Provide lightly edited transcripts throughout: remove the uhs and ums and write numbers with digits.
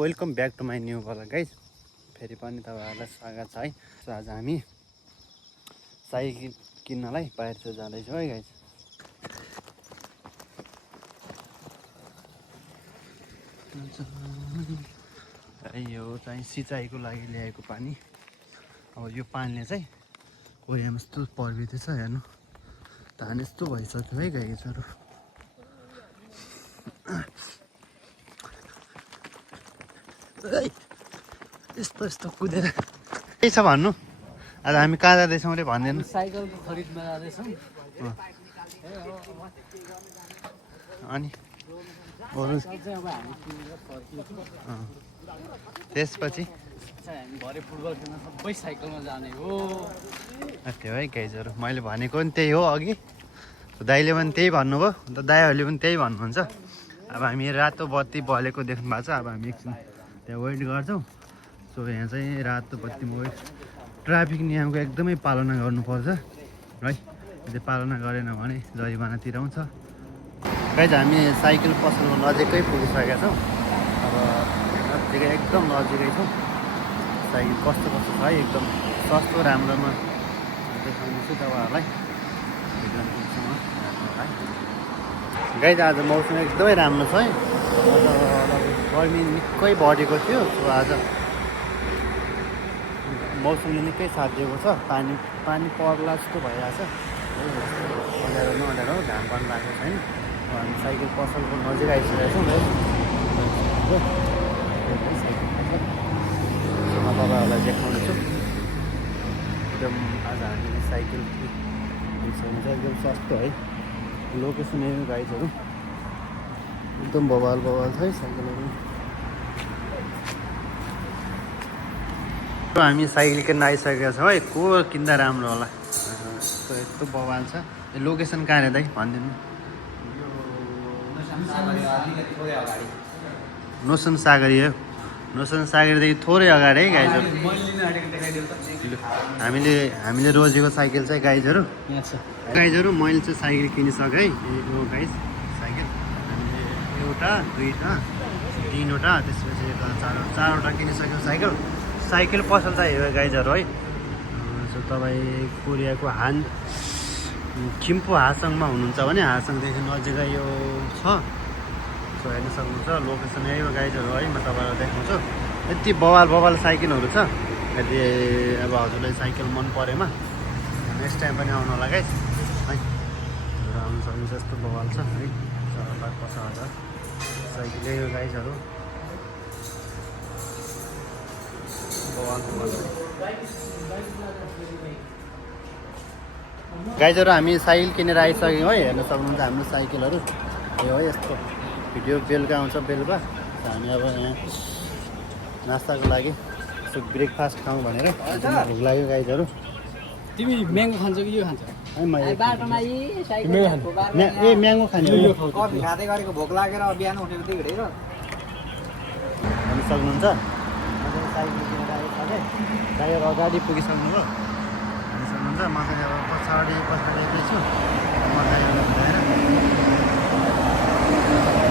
Welcome back to my new blog guys. फेरि पनि तपाईँहरूलाई स्वागत छ है। सो आज हामी साइकल किन्नलाई बाहिर जाँदैछौँ है गाइज। यो चाहिँ सिँचाइको लागि ल्याएको पानी। अब यो पानीले चाहिँ कोरियामा यस्तो पर्बिँदैछ, हेर्नु धान यस्तो भइसक्यो है गाइजहरू। यस्तो यस्तो कुदेर के छ भन्नु? आज हामी कहाँ जाँदैछौँ अरे भन्दैन। साइकलको खरिदमा जाँदैछौँ। अनि त्यसपछि हामी भरे फुटबल खेल्न सबै साइकलमा जाने हो। त्यो है गाइजहरू, मैले भनेको पनि त्यही हो। अघि दाइले पनि त्यही भन्नुभयो, अन्त दाइहरूले पनि त्यही भन्नुहुन्छ। अब हामी रातो बत्ती बलेको देख्नु भएको छ। अब हामी एकछिन त्यहाँ वेट गर्छौँ। सो यहाँ चाहिँ रातो बत्तीमा वेट, ट्राफिक नियमको एकदमै पालना गर्नुपर्छ है। यदि पालना गरेन भने जरिवाना तिराउँछ। गाइज हामी साइकल पसलको नजिकै पुगिसकेका छौँ। अब नजिकै एकदम नजिकै छौँ। साइकल कस्तो कस्तो छ है, एकदम सस्तो राम्रोमा देखाउनेछु तपाईँहरूलाई। गाइज आज मौसम एकदमै राम्रो छ है। गर्मी निकै बढेको थियो। सो आज मौसमले निकै साथ दिएको छ। पानी पर्ला जस्तो भइरहेछ। अँध्यारो नअँध्यारो घाम पनि लागेको छैन। हामी साइकल पसलको नजिक आइसकेका छौँ है। तपाईँहरूलाई देखाउनेछु। एकदम आज हामीले साइकल हुन्छ एकदम सस्तो है। लोकेसन हेर्नु गाइजहरू, एकदम बवाल छ है साइकलहरू। हामी साइकल किन्न आइसकेका छौँ है। को किन्दा राम्रो होला, यस्तो बवाल छ। लोकेसन कहाँ हेर्दा भनिदिनु। नोसन सागरी हो। नोसन सागरीदेखि थोरै अगाडि है गाइजहरू। हामीले रोजेको साइकल चाहिँ गाइजहरू मैले चाहिँ साइकल किनिसकेँ है। यो गाइज साइकल हामीले एउटा, दुईवटा, तिनवटा, त्यसपछि चारवटा किनिसक्यौँ साइकल पसल चाहिँ हो गाइजहरू है। सो तपाईँ कोरियाको थिम्पू हासङमा हुनुहुन्छ भने हासङदेखि नजिकै यो छ। सो हेर्न सक्नुहुन्छ। लोकेसन यही हो गाइजहरू है। म तपाईँलाई देखाउँछु। यति बवाल साइकलहरू छ। यदि अब हजुरलाई साइकल मन परेमा नेक्स्ट टाइम पनि आउनु होला गाइज है। आउनु सक्नुहुन्छ। यस्तो बवाल छ है। 4,50,000 साइकल यही हो गाइजहरू। गाइजहरू हामी साइकल किनेर आइसक्यौँ है। हेर्न सक्नुहुन्छ हाम्रो साइकलहरू यो है। यस्तो भिडियो बेलुका आउँछ। बेलुका हामी अब यहाँ नास्ताको लागि यसो ब्रेकफास्ट खाउँ भनेर भोक लाग्यो गाइजहरू। तिमी म्याङ्गो खान्छौ कि यो खान्छौ? म्याङ्गो खाने खाँदै गरेको भोक लागेर बिहान उठेर त्यही हिँडेर हेर्न सक्नुहुन्छ। साइकल किनेर आइसकेँ। ड्राइभर अगाडि पुगिसक्नुभयो हेर्न सक्नुहुन्छ। म चाहिँ अब पछाडि आइपुग्छु। म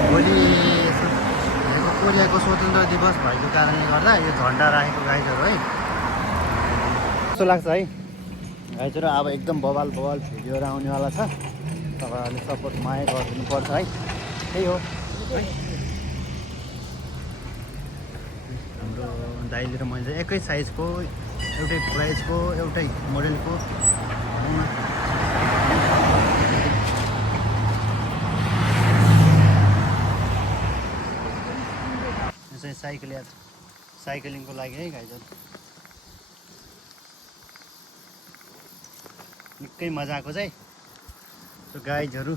भोलि कोरियाको स्वतन्त्र दिवस भएको कारणले गर्दा यो झन्डा राखेको गाइजहरू है। कस्तो लाग्छ है गाइजहरू। अब एकदम बवाल भिडियोहरू आउनेवाला छ। तपाईँहरूले सपोर्ट माया गरिदिनुपर्छ है। त्यही हो है। हाम्रो दाइले र मैले एकै साइजको, एउटै प्राइसको, एउटै मोडलको चाहिँ साइक्लिङको लागि है गाइजहरू। निकै मजाको चाहिँ। सो गाइजहरू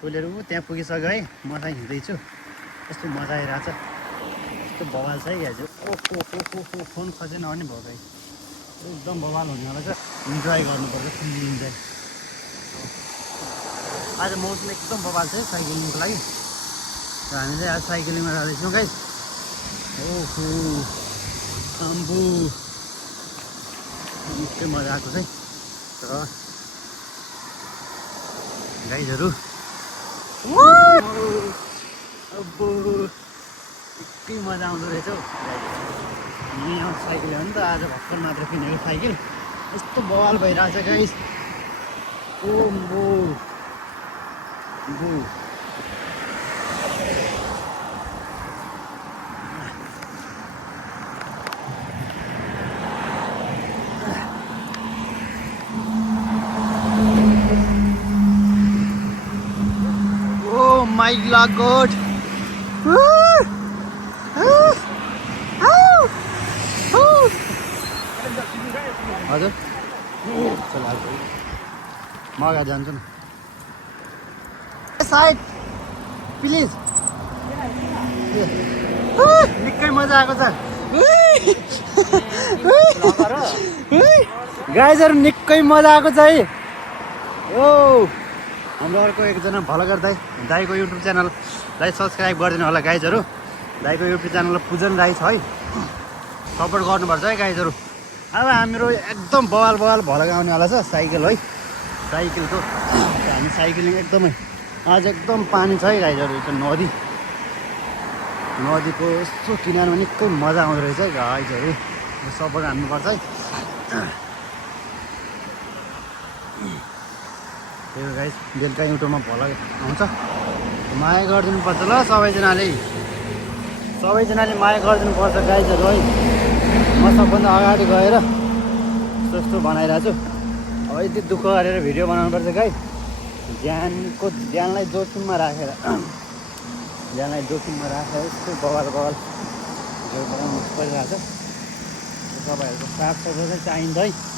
टोलेर त्यहाँ पुगिसक्यो है। म चाहिँ हिँड्दैछु। यस्तो मजा आइरहेछ। यस्तो बवाल छ है गाइजहरू। ओहो फोन खसेन भने भयो गाइज। एकदम बवाल हुनेवाला छ। इन्जोय गर्नुपर्छ, फुल इन्जोय। आज मौसम एकदम बवाल छ है साइक्लिङको लागि। र हामी चाहिँ आज साइक्लिङमा जाँदैछौँ गाइज। ओहो अम्बु निकै मजा आएको चाहिँ। र गाइजहरू निकै मजा आउँदो रहेछ हौ यहाँ साइकल हो नि त आज भर्खर मात्र किनेको साइकल यस्तो बवाल भइरहेछ गाइस ओ मो बो Oh my god! हजुर म अगाडि जान्छु नि साइड प्लिज निकै मजा आएको छ गाइजहरू निकै मजा आएको छ है ओ हाम्रो अर्को एकजना भ्लगर दाइको युट्युब च्यानललाई सब्सक्राइब गरिदिनु होला गाइजहरू दाइको युट्युब च्यानल पूजन राई छ है सपोर्ट गर्नुपर्छ है गाइजहरू अब हाम्रो एकदम बवाल भ्लग आउनेवाला छ साइकल है साइकलको हामी साइक्लिङ एकदमै आज एकदम पानी छ है गाइजहरू यो नदीको यस्तो किनारमा निकै मजा आउँदो रहेछ है गाइजहरू सपोर्ट हान्नुपर्छ है त्यही गाइस बेलुका युट्युबमा भ्लग आउँछ माया गरिदिनुपर्छ ल सबैजनाले माया गरिदिनुपर्छ गाइजहरू है म सबभन्दा अगाडि गएर यस्तो बनाइरहेको छु अब यति दुःख गरेर भिडियो बनाउनुपर्छ गाई ज्यानलाई जोखिममा राखेर यस्तो बवाल भिडियो बनाउनु परिरहेको छ तपाईँहरूको साथ सपोर्ट चाहिँ चाहिन्छ है